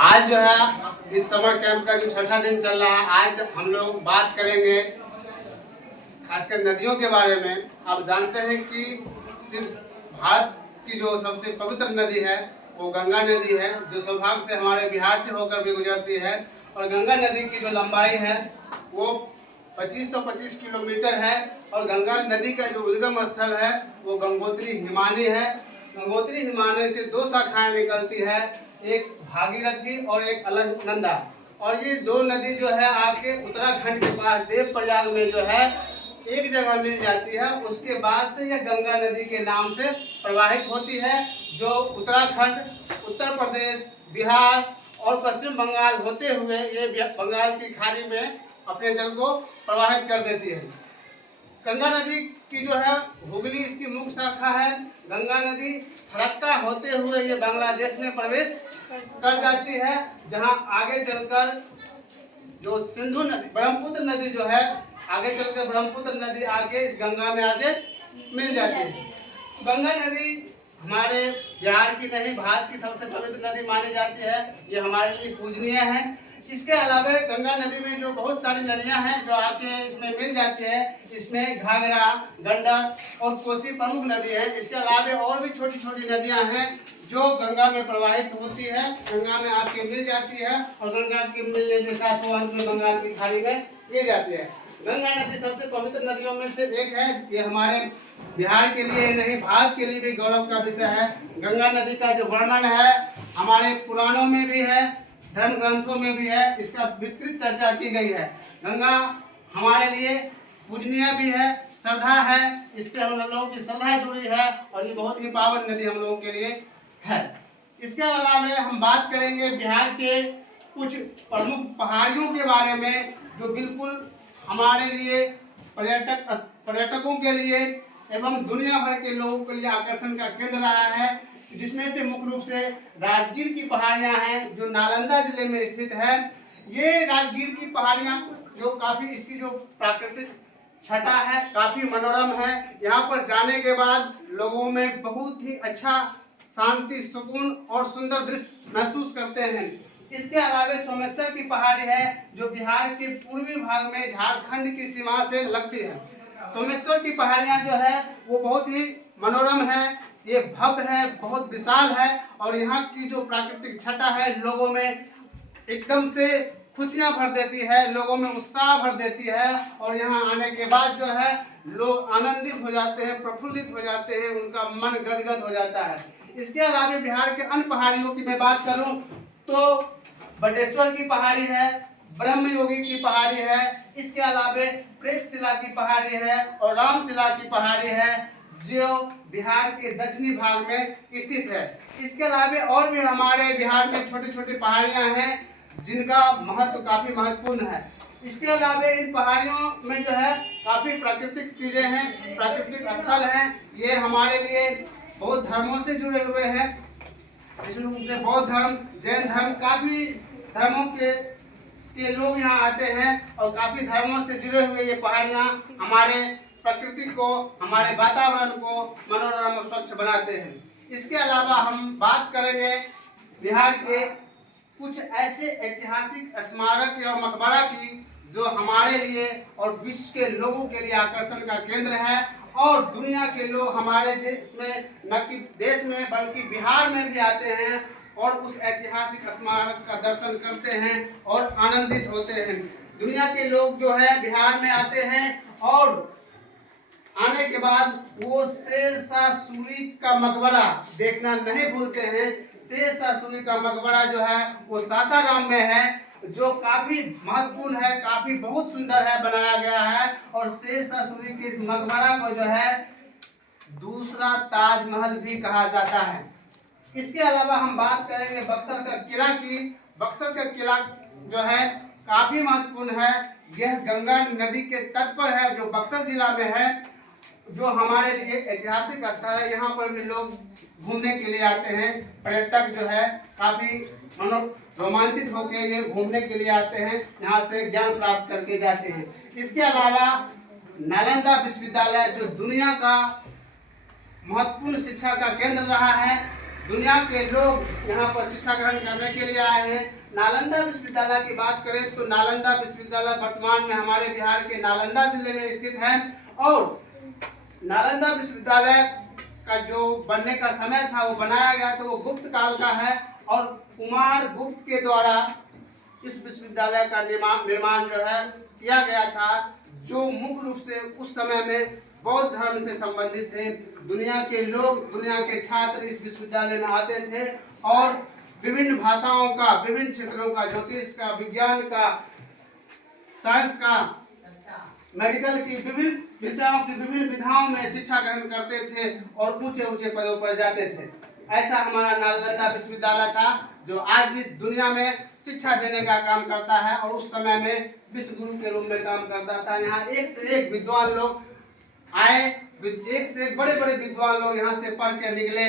आज जो है इस समर कैंप का जो छठा दिन चल रहा है, आज हम लोग बात करेंगे खासकर नदियों के बारे में। आप जानते हैं कि सिर्फ भारत की जो सबसे पवित्र नदी है वो गंगा नदी है, जो सौभाग्य से हमारे बिहार से होकर भी गुजरती है। और गंगा नदी की जो लंबाई है वो 2525 किलोमीटर है। और गंगा नदी का जो उद्गम स्थल है वो गंगोत्री हिमानी है। गंगोत्री हिमानी से दो शाखाएं निकलती है, एक भागीरथी और एक अलकनंदा। और ये दो नदी जो है आके उत्तराखंड के पास देवप्रयाग में जो है एक जगह मिल जाती है। उसके बाद से यह गंगा नदी के नाम से प्रवाहित होती है, जो उत्तराखंड, उत्तर प्रदेश, बिहार और पश्चिम बंगाल होते हुए ये बंगाल की खाड़ी में अपने जल को प्रवाहित कर देती है। गंगा नदी की जो है हुगली इसकी मुख्य शाखा है। गंगा नदी फरक्का होते हुए ये बांग्लादेश में प्रवेश कर जाती है, जहां आगे चलकर जो सिंधु नदी, ब्रह्मपुत्र नदी जो है आगे चलकर ब्रह्मपुत्र नदी आके इस गंगा में आके मिल जाती है। गंगा नदी हमारे बिहार की नहीं, भारत की सबसे पवित्र नदी मानी जाती है। ये हमारे लिए पूजनीय है। इसके अलावा गंगा नदी में जो बहुत सारी नदियां हैं जो आके इसमें मिल जाती है, इसमें घाघरा, गंडक और कोसी प्रमुख नदी है। इसके अलावा और भी छोटी छोटी नदियां हैं जो गंगा में प्रवाहित होती है, गंगा में आके मिल जाती है और गंगा के मिलने के साथ वो अंत में बंगाल की खाड़ी में मिल जाती है। गंगा नदी सबसे पवित्र नदियों में से एक है। ये हमारे बिहार के लिए नहीं, भारत के लिए भी गौरव का विषय है। गंगा नदी का जो वर्णन है हमारे पुराणों में भी है, धर्म ग्रंथों में भी है, इसका विस्तृत चर्चा की गई है। गंगा हमारे लिए पूजनीय भी है, श्रद्धा है, इससे हम लोगों की श्रद्धा जुड़ी है और ये बहुत ही पावन नदी हम लोगों के लिए है। इसके अलावा हम बात करेंगे बिहार के कुछ प्रमुख पहाड़ियों के बारे में, जो बिल्कुल हमारे लिए पर्यटकों के लिए एवं दुनिया भर के लोगों के लिए आकर्षण का केंद्र रहा है। जिसमें से मुख्य रूप से राजगीर की पहाड़ियां हैं, जो नालंदा जिले में स्थित है। ये राजगीर की पहाड़ियां जो काफी, इसकी जो प्राकृतिक छटा है काफी मनोरम है। यहाँ पर जाने के बाद लोगों में बहुत ही अच्छा शांति, सुकून और सुंदर दृश्य महसूस करते हैं। इसके अलावा सोमेश्वर की पहाड़ी है, जो बिहार के पूर्वी भाग में झारखंड की सीमा से लगती है। सोमेश्वर की पहाड़ियां जो है वो बहुत ही मनोरम है, ये भव्य है, बहुत विशाल है। और यहाँ की जो प्राकृतिक छटा है लोगों में एकदम से खुशियां भर देती है, लोगों में उत्साह भर देती है। और यहाँ आने के बाद जो है लोग आनंदित हो जाते हैं, प्रफुल्लित हो जाते हैं, उनका मन गदगद हो जाता है। इसके अलावा बिहार के अन्य पहाड़ियों की मैं बात करूं तो बटेश्वर की पहाड़ी है, ब्रह्म योगी की पहाड़ी है, इसके अलावा प्रेतशिला की पहाड़ी है और रामशिला की पहाड़ी है, जो बिहार के दक्षिणी भाग में स्थित है। इसके अलावा और भी हमारे बिहार में छोटी छोटी पहाड़ियां हैं जिनका महत्व काफी महत्वपूर्ण है। इसके अलावा इन पहाड़ियों में जो है काफी प्राकृतिक चीजें हैं, प्राकृतिक स्थल हैं। ये हमारे लिए बहुत धर्मों से जुड़े हुए हैं, जिसमें बौद्ध धर्म, जैन धर्म, काफी धर्मों के लोग यहाँ आते हैं और काफी धर्मों से जुड़े हुए ये पहाड़ियाँ हमारे प्रकृति को, हमारे वातावरण को मनोरम और स्वच्छ बनाते हैं। इसके अलावा हम बात करेंगे बिहार के कुछ ऐसे ऐतिहासिक स्मारक या मकबरा की जो हमारे लिए और विश्व के लोगों के लिए आकर्षण का केंद्र है। और दुनिया के लोग हमारे देश में, न कि देश में बल्कि बिहार में भी आते हैं और उस ऐतिहासिक स्मारक का दर्शन करते हैं और आनंदित होते हैं। दुनिया के लोग जो है बिहार में आते हैं और आने के बाद वो शेरशाह सूरी का मकबरा देखना नहीं भूलते हैं। शेरशाह सूरी का मकबरा जो है वो सासाराम में है, जो काफी महत्वपूर्ण है, काफी बहुत सुंदर है, बनाया गया है। और शेरशाह सूरी के इस मकबरा को जो है दूसरा ताजमहल भी कहा जाता है। इसके अलावा हम बात करेंगे बक्सर का किला की। बक्सर का किला जो है काफी महत्वपूर्ण है। यह गंगा नदी के तट पर है, जो बक्सर जिला में है, जो हमारे लिए ऐतिहासिक स्थल है। यहाँ पर भी लोग घूमने के लिए आते हैं, पर्यटक जो है काफी रोमांचित होकर ये घूमने के लिए आते हैं, यहाँ से ज्ञान प्राप्त करके जाते हैं। इसके अलावा नालंदा विश्वविद्यालय जो दुनिया का महत्वपूर्ण शिक्षा का केंद्र रहा है, दुनिया के लोग यहाँ पर शिक्षा ग्रहण करने के लिए आए हैं। नालंदा विश्वविद्यालय की बात करें तो नालंदा विश्वविद्यालय वर्तमान में हमारे बिहार के नालंदा जिले में स्थित है। और नालंदा विश्वविद्यालय का जो बनने का समय था वो बनाया गया तो वो गुप्त काल का है और कुमार गुप्त के द्वारा इस विश्वविद्यालय का निर्माण जो है किया गया था, जो मुख्य रूप से उस समय में बौद्ध धर्म से संबंधित थे। दुनिया के लोग, दुनिया के छात्र इस विश्वविद्यालय में आते थे और विभिन्न भाषाओं का, विभिन्न क्षेत्रों का, ज्योतिष का, विज्ञान का, साइंस का, मेडिकल की विभिन्न विषयों की विभिन्न विधाओं में शिक्षा ग्रहण करते थे और ऊंचे ऊंचे पदों पर जाते थे। ऐसा हमारा नालंदा विश्वविद्यालय था जो आज भी दुनिया में शिक्षा देने का काम करता है और उस समय में विश्व गुरु के रूप में काम करता था। यहाँ एक से एक विद्वान लोग आए, एक से एक बड़े बड़े विद्वान लोग यहाँ से पढ़ के निकले।